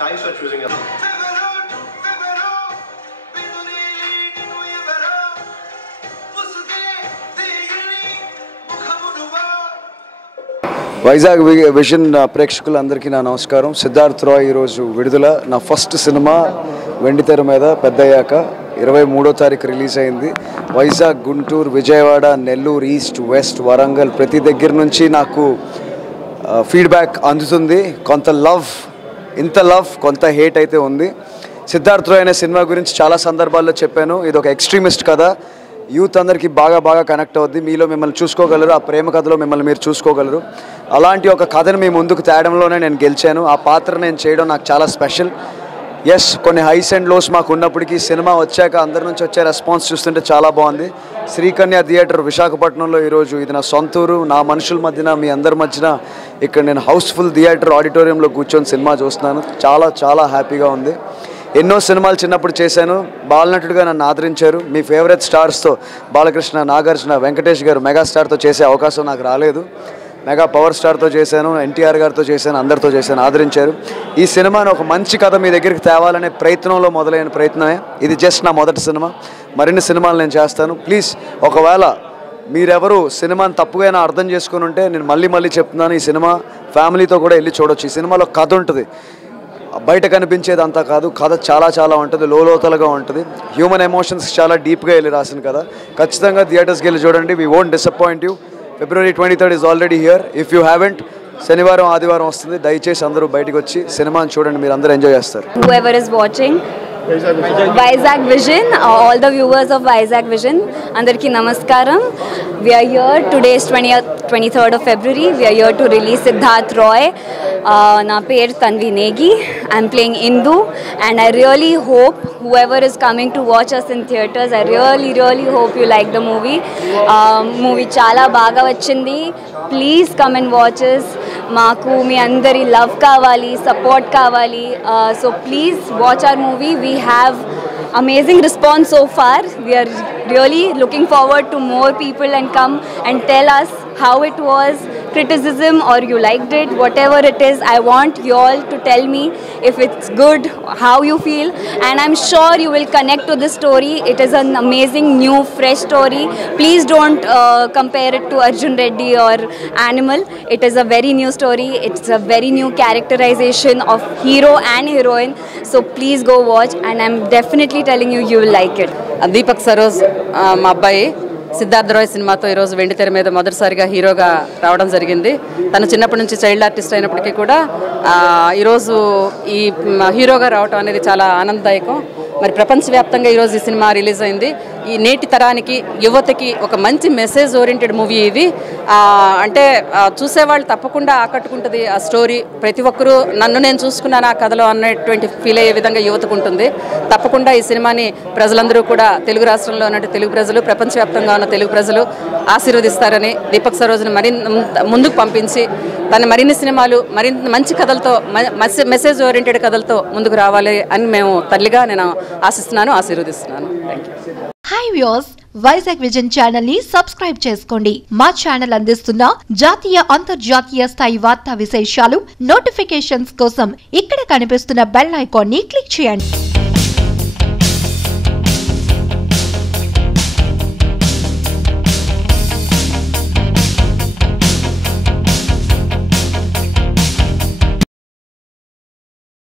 Thanks for choosing us. Vizag vision ప్రేక్షకులందరికీ నా నమస్కారం. సిద్ధార్థ్ రాయ్ ఈరోజు విడుదల. నా ఫస్ట్ సినిమా వెండితెర మీద పెద్దయ్యాక 23వ తారీఖు రిలీజ్ అయింది. వైజాగ్, గుంటూరు, విజయవాడ, నెల్లూరు, ఈస్ట్, వెస్ట్, వరంగల్ ప్రతి దగ్గర నుంచి నాకు ఫీడ్బ్యాక్ అందుతుంది. కొంత లవ్, ఇంత లవ్, కొంత హేట్ అయితే ఉంది. సిద్ధార్థ్ రాయ్ అనే సినిమా గురించి చాలా సందర్భాల్లో చెప్పాను. ఇది ఒక ఎక్స్ట్రీమిస్ట్ కథ. యూత్ అందరికీ బాగా కనెక్ట్ అవుద్ది. మీలో మిమ్మల్ని చూసుకోగలరు, ఆ ప్రేమ కథలో మిమ్మల్ని మీరు చూసుకోగలరు. అలాంటి ఒక కథను మీ ముందుకు తేడంలోనే నేను గెలిచాను. ఆ పాత్ర నేను చేయడం నాకు చాలా స్పెషల్. ఎస్, కొన్ని హైస్ అండ్ లోస్ మాకు ఉన్నప్పటికీ సినిమా వచ్చాక అందరి నుంచి వచ్చే రెస్పాన్స్ చూస్తుంటే చాలా బాగుంది. శ్రీకన్య థియేటర్ విశాఖపట్నంలో ఈరోజు ఇది నా సొంతూరు. నా మనుషుల మధ్యన, మీ అందరి మధ్యన ఇక్కడ నేను హౌస్ఫుల్ థియేటర్ ఆడిటోరియంలో కూర్చొని సినిమా చూస్తున్నాను. చాలా హ్యాపీగా ఉంది. ఎన్నో సినిమాలు చిన్నప్పుడు చేశాను. బాలనటుడిగా నన్ను ఆదరించారు. మీ ఫేవరెట్ స్టార్స్తో బాలకృష్ణ, నాగార్జున, వెంకటేష్ గారు మెగాస్టార్తో చేసే అవకాశం నాకు రాలేదు. మెగా పవర్ స్టార్తో చేశాను, ఎన్టీఆర్ గారితో చేశాను, అందరితో చేశాను, ఆదరించారు. ఈ సినిమాను ఒక మంచి కథ మీ దగ్గరికి తేవాలనే ప్రయత్నంలో మొదలైన ప్రయత్నమే ఇది. జస్ట్ నా మొదటి సినిమా. మరిన్ని సినిమాలు నేను చేస్తాను. ప్లీజ్, ఒకవేళ మీరెవరు సినిమాని తప్పుగా అర్థం చేసుకుని ఉంటే నేను మళ్ళీ చెప్తున్నాను, ఈ సినిమా ఫ్యామిలీతో కూడా వెళ్ళి చూడొచ్చు. ఈ సినిమాలో కథ ఉంటుంది, బయట కనిపించేది అంతా కాదు. కథ చాలా ఉంటుంది, లోతులుగా ఉంటుంది. హ్యూమన్ ఎమోషన్స్ చాలా డీప్గా వెళ్ళి రాసిన కథ. ఖచ్చితంగా థియేటర్స్కి వెళ్ళి చూడండి. We won't disappoint you. February 23rd is already here. If you haven't, శనివారం ఆదివారం వస్తుంది. దయచేసి అందరూ బయటికి వచ్చి సినిమాని చూడండి. మీరు అందరూ ఎంజాయ్ చేస్తారు. Whoever is watching Vizag Vision, all the viewers of Vizag Vision, andarki namaskaram. We are here. Today is 23rd of February. We are here to release Siddharth Roy. Na per Tanvi Negi. I'm playing Indu, and I really hope whoever is coming to watch us in theaters, I really hope you like the movie. Movie chala baga vachindi. Please come and watch us. Maaku మీ అందరి love కావాలి, support కావాలి. So please watch our movie. We have amazing response so far. We are really looking forward to more people and come and tell us how it was, criticism or you liked it, whatever it is. I want you all to tell me if it's good, how you feel, and I'm sure you will connect to this story. It is an amazing new fresh story. Please don't compare it to Arjun Reddy or Animal. It is a very new story. It's a very new characterization of hero and heroine. So please go watch, and I'm definitely telling you, you will like it. Deepak Saroj మా అబ్బాయి సిద్ధార్థ్ రాయ్ సినిమాతో ఈరోజు వెండితెర మీద మొదటిసారిగా హీరోగా రావడం జరిగింది. తను చిన్నప్పటి నుంచి చైల్డ్ ఆర్టిస్ట్ అయినప్పటికీ కూడా ఈరోజు ఈ హీరోగా రావడం అనేది చాలా ఆనందదాయకం. మరి ప్రపంచవ్యాప్తంగా ఈరోజు ఈ సినిమా రిలీజ్ అయింది. ఈ నేటి తరానికి, యువతకి ఒక మంచి మెసేజ్ ఓరియంటెడ్ మూవీ ఇది. అంటే చూసేవాళ్ళు తప్పకుండా ఆకట్టుకుంటుంది ఆ స్టోరీ. ప్రతి ఒక్కరూ నన్ను నేను చూసుకున్నాను ఆ కథలో అన్నటువంటి ఫీల్ అయ్యే విధంగా యువతకు ఉంటుంది. తప్పకుండా ఈ సినిమాని ప్రజలందరూ కూడా, తెలుగు రాష్ట్రంలో ఉన్నట్టు తెలుగు ప్రజలు, ప్రపంచవ్యాప్తంగా ఉన్న తెలుగు ప్రజలు ఆశీర్వదిస్తారని, దీపక్ సరోజ్ని ముందుకు పంపించి తన మరిన్ని సినిమాలు, మరింత మంచి కథలతో, మెసేజ్ ఓరియంటెడ్ కథలతో ముందుకు రావాలి అని మేము తల్లిగా నేను ఆశిస్తున్నాను, ఆశీర్వదిస్తున్నాను. Thank you. Hi viewers, Vizag vision channel ని సబ్స్క్రైబ్ చేసుకోండి. మా ఛానల్ అందిస్తున్న జాతీయ, అంతర్జాతీయ స్థాయి వార్తా విశేషాలు, నోటిఫికేషన్స్ కోసం ఇక్కడ కనిపిస్తున్న బెల్ ఐకాన్ ని క్లిక్ చేయండి.